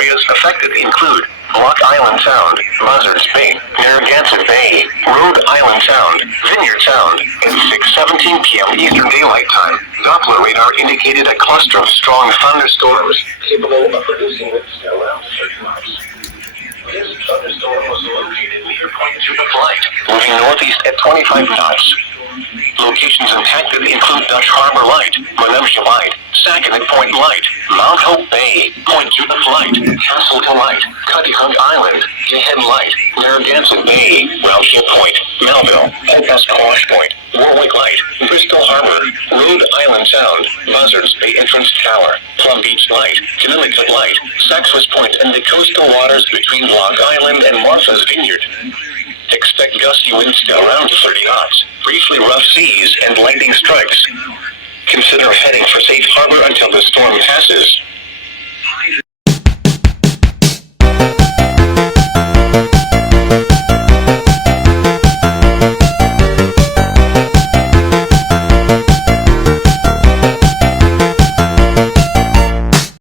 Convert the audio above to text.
areas affected include Block Island Sound, Buzzards Bay, Narragansett Bay, Rhode Island Sound, Vineyard Sound, and 6:17 p.m. Eastern Daylight Time. Doppler radar indicated a cluster of strong thunderstorms capable of producing winds around 30 knots. This thunderstorm was located near Point Judith Light, moving northeast at 25 knots. Locations impacted include Dutch Harbor Light, Monemsha Light, Sackett Point Light, Mount Hope Bay, Point Judith Light, Castleton Light, Cuttyhunk Island, Jehead Light, Narragansett Bay, Round Hill Point, Melville, Esquash Point, Warwick Light, Bristol Harbor, Rhode Island Sound, Buzzards Bay Entrance Tower, Plum Beach Light, Connecticut Light, Saxwis Point, and the coastal waters between Block Island and Martha's Vineyard. Expect gusty winds to around 30 knots, briefly rough seas, and lightning strikes. Consider heading for safe harbor until the storm passes.